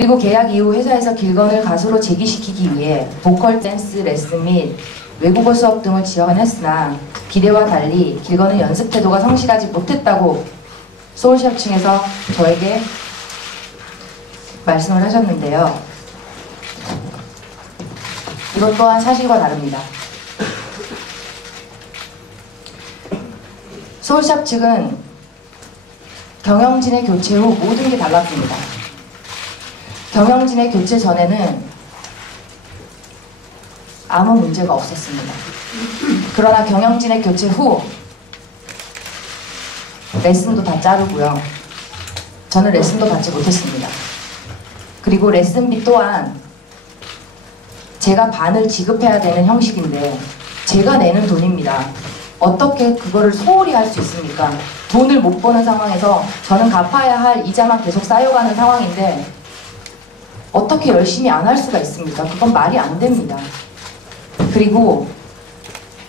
그리고 계약 이후 회사에서 길건을 가수로 재기시키기 위해 보컬 댄스 레슨 및 외국어 수업 등을 지원했으나 기대와 달리 길건의 연습 태도가 성실하지 못했다고 소울샵 측에서 저에게 말씀을 하셨는데요. 이것 또한 사실과 다릅니다. 소울샵 측은 경영진의 교체 후 모든 게 달랐습니다. 경영진의 교체 전에는 아무 문제가 없었습니다. 그러나 경영진의 교체 후 레슨도 다 자르고요. 저는 레슨도 받지 못했습니다. 그리고 레슨비 또한 제가 반을 지급해야 되는 형식인데 제가 내는 돈입니다. 어떻게 그거를 소홀히 할 수 있습니까? 돈을 못 버는 상황에서 저는 갚아야 할 이자만 계속 쌓여가는 상황인데 어떻게 열심히 안 할 수가 있습니까? 그건 말이 안 됩니다. 그리고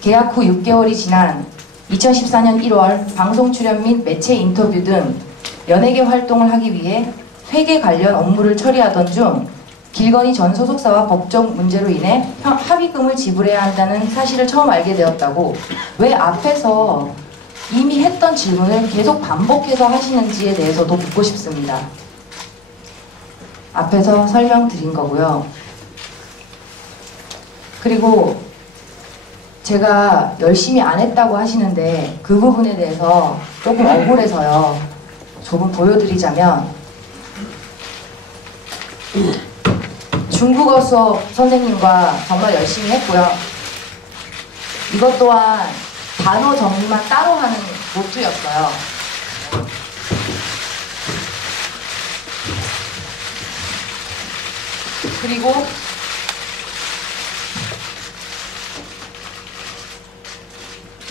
계약 후 6개월이 지난 2014년 1월 방송 출연 및 매체 인터뷰 등 연예계 활동을 하기 위해 회계 관련 업무를 처리하던 중 길건이 전 소속사와 법적 문제로 인해 합의금을 지불해야 한다는 사실을 처음 알게 되었다고 왜 앞에서 이미 했던 질문을 계속 반복해서 하시는지에 대해서도 묻고 싶습니다. 앞에서 설명드린 거고요. 그리고 제가 열심히 안 했다고 하시는데 그 부분에 대해서 조금 억울해서요. 조금 보여드리자면 중국어 수업 선생님과 정말 열심히 했고요. 이것 또한 단어 정리만 따로 하는 노트였어요. 그리고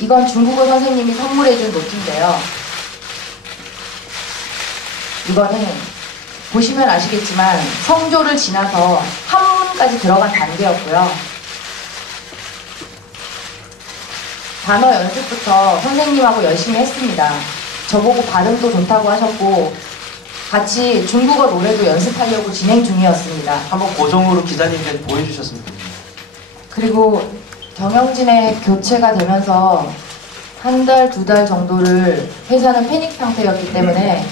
이건 중국어 선생님이 선물해준 노트인데요. 이거는 보시면 아시겠지만 성조를 지나서 한문까지 들어간 단계였고요. 단어 연습부터 선생님하고 열심히 했습니다. 저보고 발음도 좋다고 하셨고 같이 중국어 노래도 연습하려고 진행 중이었습니다. 한번 고정으로 기자님께 보여주셨습니다. 그리고 경영진의 교체가 되면서 한 달, 두 달 정도를 회사는 패닉 상태였기 때문에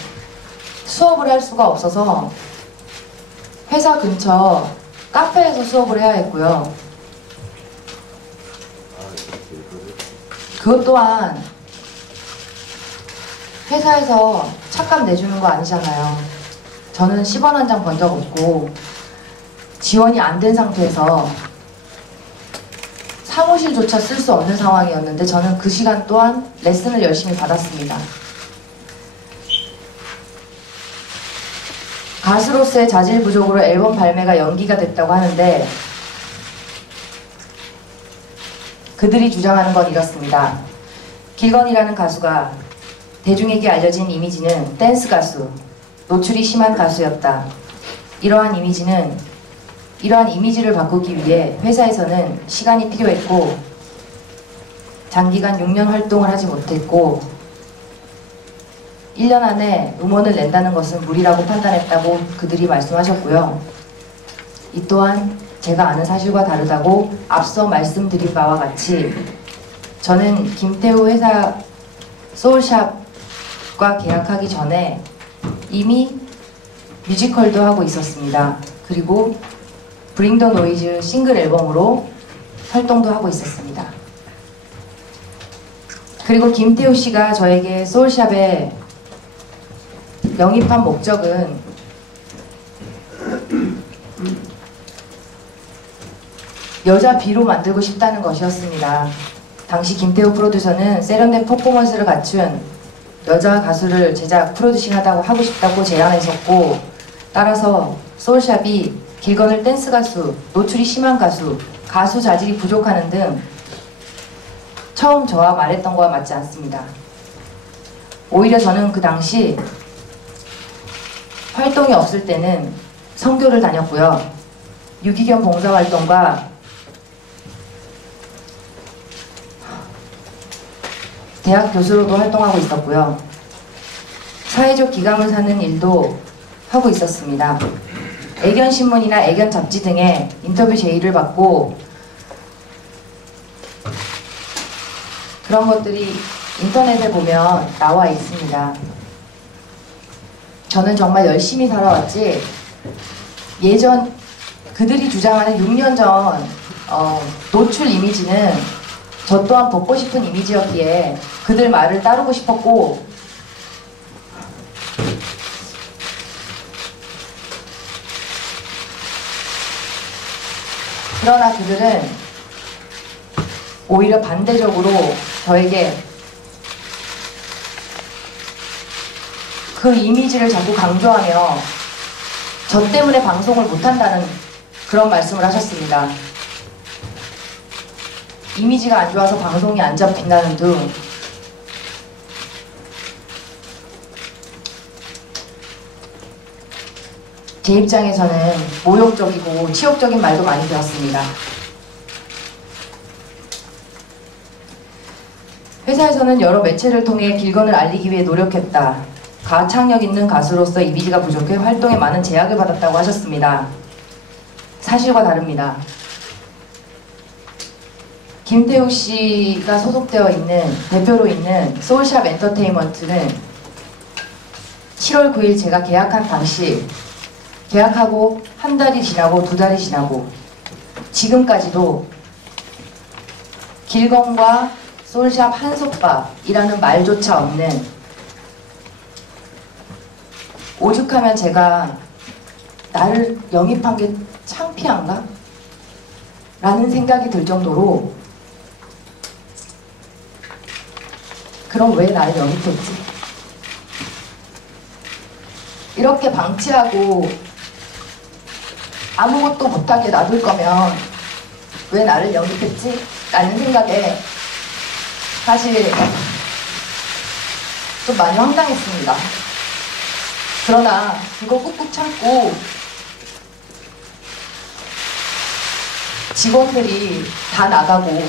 수업을 할 수가 없어서 회사 근처 카페에서 수업을 해야 했고요. 그것 또한 회사에서 착감 내주는 거 아니잖아요. 저는 10원 한 장 번 적 없고 지원이 안 된 상태에서 사무실조차 쓸 수 없는 상황이었는데 저는 그 시간 또한 레슨을 열심히 받았습니다. 가수로서의 자질 부족으로 앨범 발매가 연기가 됐다고 하는데 그들이 주장하는 건 이렇습니다. 길건이라는 가수가 대중에게 알려진 이미지는 댄스 가수, 노출이 심한 가수였다. 이러한 이미지를 바꾸기 위해 회사에서는 시간이 필요했고 장기간 6년 활동을 하지 못했고 1년 안에 음원을 낸다는 것은 무리라고 판단했다고 그들이 말씀하셨고요. 이 또한 제가 아는 사실과 다르다고 앞서 말씀드린 바와 같이 저는 김태우 회사 소울샵과 계약하기 전에 이미 뮤지컬도 하고 있었습니다. 그리고 브링 더 노이즈 싱글 앨범으로 활동도 하고 있었습니다. 그리고 김태우 씨가 저에게 소울샵에 영입한 목적은 여자 B로 만들고 싶다는 것이었습니다. 당시 김태우 프로듀서는 세련된 퍼포먼스를 갖춘 여자 가수를 제작 프로듀싱하다고 하고 싶다고 제안했었고 따라서 소울샵이 길건을 댄스 가수, 노출이 심한 가수, 가수 자질이 부족하는 등 처음 저와 말했던 거와 맞지 않습니다. 오히려 저는 그 당시 활동이 없을 때는 선교를 다녔고요. 유기견 봉사활동과 대학 교수로도 활동하고 있었고요. 사회적 기감을 사는 일도 하고 있었습니다. 애견신문이나 애견 잡지 등의 인터뷰 제의를 받고 그런 것들이 인터넷에 보면 나와 있습니다. 저는 정말 열심히 살아왔지 예전 그들이 주장하는 6년 전 노출 이미지는 저 또한 벗고 싶은 이미지였기에 그들 말을 따르고 싶었고 그러나 그들은 오히려 반대적으로 저에게 그 이미지를 자꾸 강조하며 저 때문에 방송을 못한다는 그런 말씀을 하셨습니다. 이미지가 안 좋아서 방송이 안 잡힌다는 둥 제 입장에서는 모욕적이고 치욕적인 말도 많이 들었습니다. 회사에서는 여러 매체를 통해 길건을 알리기 위해 노력했다. 가창력 있는 가수로서 이미지가 부족해 활동에 많은 제약을 받았다고 하셨습니다. 사실과 다릅니다. 김태우 씨가 소속되어 있는 대표로 있는 소울샵 엔터테인먼트는 7월 9일 제가 계약한 당시 계약하고 한 달이 지나고 두 달이 지나고 지금까지도 길건과 소울샵 한솥밥이라는 말조차 없는 오죽하면 제가 나를 영입한 게 창피한가? 라는 생각이 들 정도로 그럼 왜 나를 영입했지? 이렇게 방치하고 아무것도 못하게 놔둘 거면 왜 나를 영입했지? 라는 생각에 사실 좀 많이 황당했습니다. 그러나 그거 꾹꾹 참고 직원들이 다 나가고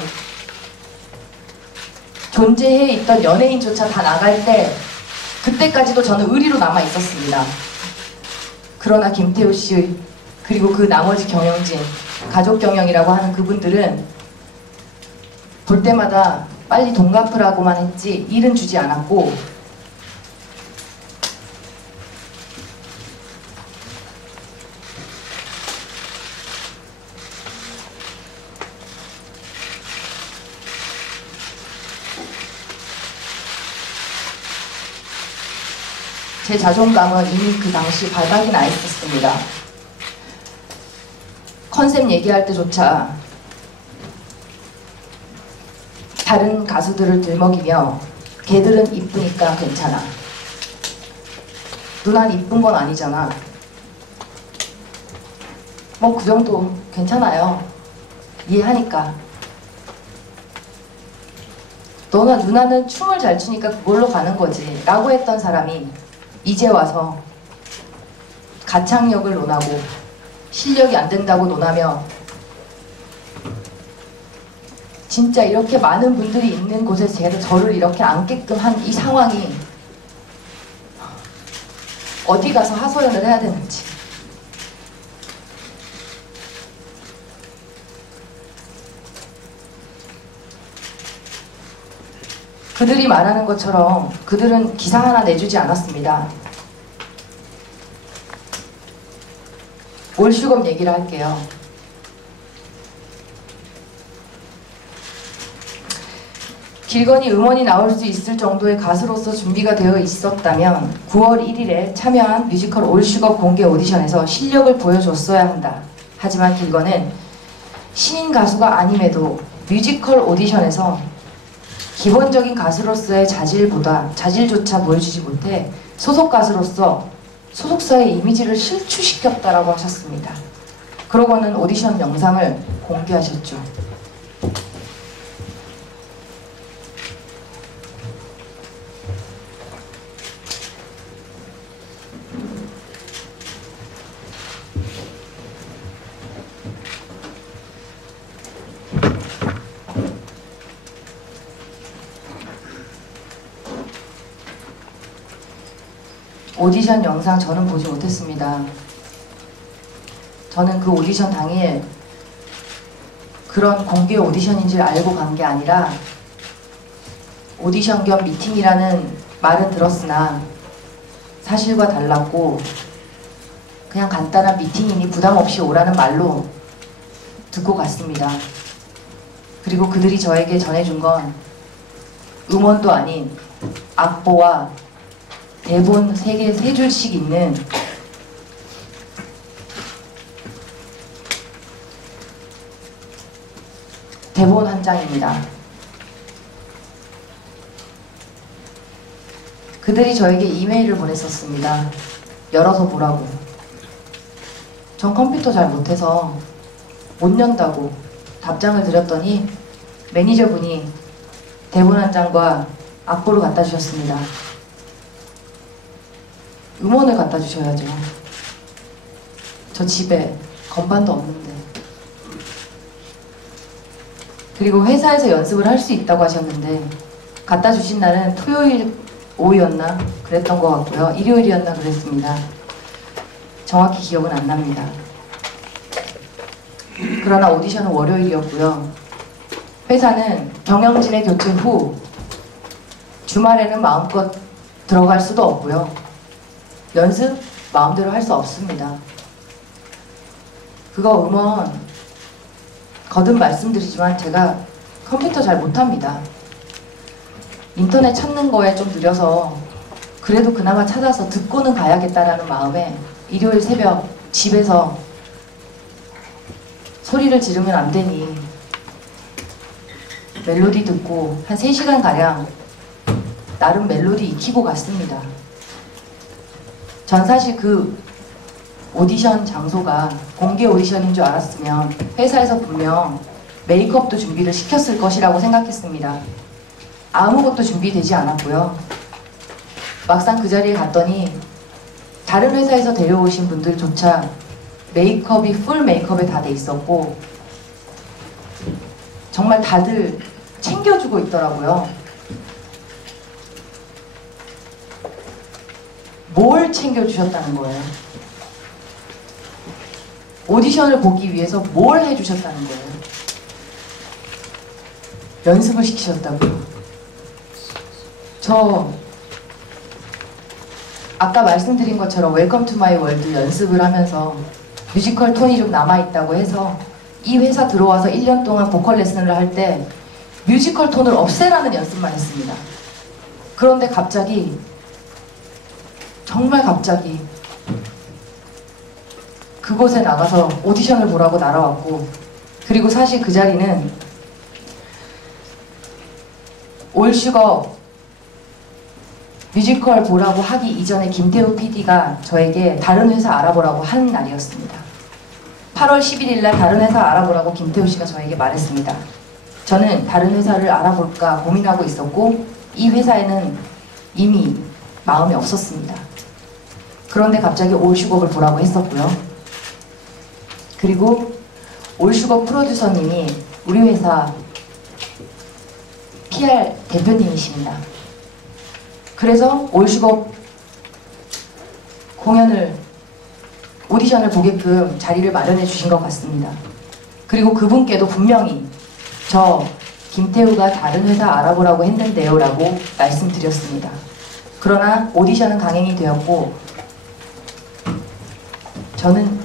존재해 있던 연예인조차 다 나갈 때 그때까지도 저는 의리로 남아 있었습니다. 그러나 김태우 씨 그리고 그 나머지 경영진, 가족 경영이라고 하는 그분들은 볼 때마다 빨리 돈 갚으라고만 했지 일은 주지 않았고 제 자존감은 이미 그 당시 바닥이 나 있었습니다. 컨셉 얘기할 때조차 다른 가수들을 들먹이며 걔들은 이쁘니까 괜찮아. 누난 이쁜 건 아니잖아. 뭐 그 정도 괜찮아요. 이해하니까. 누나는 춤을 잘 추니까 그걸로 가는 거지 라고 했던 사람이 이제 와서 가창력을 논하고 실력이 안 된다고 논하며 진짜 이렇게 많은 분들이 있는 곳에서 제가 저를 이렇게 앉게끔 한 이 상황이 어디 가서 하소연을 해야 되는지 그들이 말하는 것처럼 그들은 기사 하나 내주지 않았습니다. 올슈검 얘기를 할게요. 길건이 음원이 나올 수 있을 정도의 가수로서 준비가 되어 있었다면 9월 1일에 참여한 뮤지컬 올슈검 공개 오디션에서 실력을 보여줬어야 한다. 하지만 길건은 신인 가수가 아님에도 뮤지컬 오디션에서 기본적인 가수로서의 자질조차 보여주지 못해 소속 가수로서 소속사의 이미지를 실추시켰다라고 하셨습니다. 그러고는 오디션 영상을 공개하셨죠. 오디션 영상 저는 보지 못했습니다. 저는 그 오디션 당일 그런 공개 오디션인 줄 알고 간 게 아니라 오디션 겸 미팅이라는 말은 들었으나 사실과 달랐고 그냥 간단한 미팅이니 부담 없이 오라는 말로 듣고 갔습니다. 그리고 그들이 저에게 전해준 건 음원도 아닌 악보와 대본 3줄씩 있는 대본 한 장입니다. 그들이 저에게 이메일을 보냈었습니다. 열어서 보라고. 전 컴퓨터 잘 못해서 못 연다고 답장을 드렸더니 매니저분이 대본 한 장과 악보를 갖다 주셨습니다. 음원을 갖다 주셔야죠. 저 집에 건반도 없는데. 그리고 회사에서 연습을 할 수 있다고 하셨는데 갖다 주신 날은 토요일 오후였나 그랬던 것 같고요. 일요일이었나 그랬습니다. 정확히 기억은 안 납니다. 그러나 오디션은 월요일이었고요. 회사는 경영진의 교체 후 주말에는 마음껏 들어갈 수도 없고요. 연습 마음대로 할 수 없습니다. 그거 음원 거듭 말씀드리지만 제가 컴퓨터 잘 못합니다. 인터넷 찾는 거에 좀 느려서 그래도 그나마 찾아서 듣고는 가야겠다라는 마음에 일요일 새벽 집에서 소리를 지르면 안 되니 멜로디 듣고 한 3시간가량 나름 멜로디 익히고 갔습니다. 전 사실 그 오디션 장소가 공개 오디션인 줄 알았으면 회사에서 분명 메이크업도 준비를 시켰을 것이라고 생각했습니다. 아무것도 준비되지 않았고요. 막상 그 자리에 갔더니 다른 회사에서 데려오신 분들조차 메이크업이 풀 메이크업에 다 돼 있었고 정말 다들 챙겨주고 있더라고요. 뭘 챙겨주셨다는 거예요? 오디션을 보기 위해서 뭘 해주셨다는 거예요? 연습을 시키셨다고요? 저 아까 말씀드린 것처럼 웰컴 투 마이 월드 연습을 하면서 뮤지컬 톤이 좀 남아있다고 해서 이 회사 들어와서 1년 동안 보컬 레슨을 할 때 뮤지컬 톤을 없애라는 연습만 했습니다. 그런데 갑자기 정말 갑자기 그곳에 나가서 오디션을 보라고 날아왔고 그리고 사실 그 자리는 올슈거 뮤지컬 보라고 하기 이전에 김태우 PD가 저에게 다른 회사 알아보라고 한 날이었습니다. 8월 11일 날 다른 회사 알아보라고 김태우 씨가 저에게 말했습니다. 저는 다른 회사를 알아볼까 고민하고 있었고 이 회사에는 이미 마음이 없었습니다. 그런데 갑자기 올슈거를 보라고 했었고요. 그리고 올슈거 프로듀서님이 우리 회사 PR 대표님이십니다. 그래서 올슈거 공연을 오디션을 보게끔 자리를 마련해 주신 것 같습니다. 그리고 그분께도 분명히 저 김태우가 다른 회사 알아보라고 했는데요 라고 말씀드렸습니다. 그러나 오디션은 강행이 되었고 저는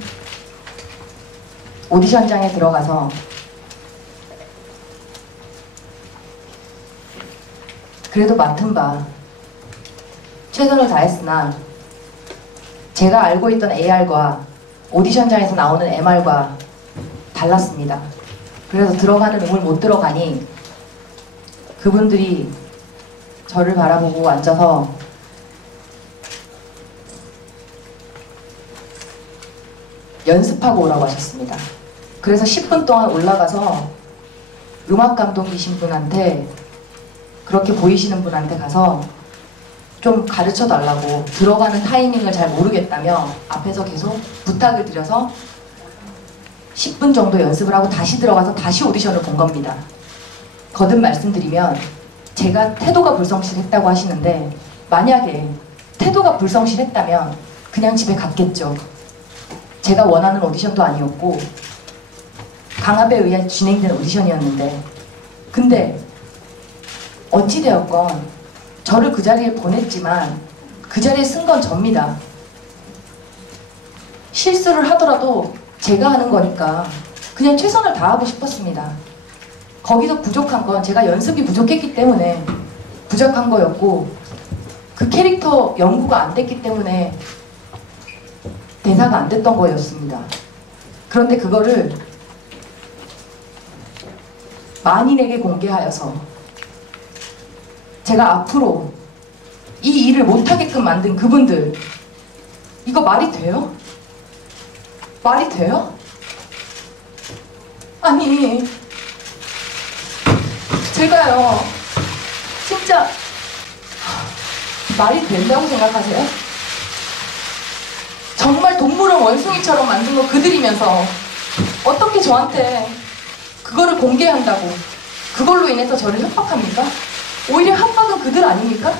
오디션장에 들어가서 그래도 맡은 바 최선을 다했으나 제가 알고 있던 AR과 오디션장에서 나오는 MR과 달랐습니다. 그래서 들어가는 음을 못 들어가니 그분들이 저를 바라보고 앉아서 연습하고 오라고 하셨습니다. 그래서 10분 동안 올라가서 음악 감독이신 분한테 그렇게 보이시는 분한테 가서 좀 가르쳐 달라고 들어가는 타이밍을 잘 모르겠다며 앞에서 계속 부탁을 드려서 10분 정도 연습을 하고 다시 들어가서 다시 오디션을 본 겁니다. 거듭 말씀드리면 제가 태도가 불성실했다고 하시는데 만약에 태도가 불성실했다면 그냥 집에 갔겠죠. 제가 원하는 오디션도 아니었고 강압에 의해 진행된 오디션이었는데, 근데 어찌되었건 저를 그 자리에 보냈지만 그 자리에 쓴 건 접니다. 실수를 하더라도 제가 하는 거니까 그냥 최선을 다하고 싶었습니다. 거기서 부족한 건 제가 연습이 부족했기 때문에 부족한 거였고, 그 캐릭터 연구가 안 됐기 때문에 대사가 안 됐던 거였습니다. 그런데 그거를 만인에게 공개하여서 제가 앞으로 이 일을 못하게끔 만든 그분들, 이거 말이 돼요? 말이 돼요? 아니, 제가요, 진짜 말이 된다고 생각하세요? 정말 동물원 원숭이처럼 만든 거 그들이면서 어떻게 저한테 그거를 공개한다고 그걸로 인해서 저를 협박합니까? 오히려 협박은 그들 아닙니까?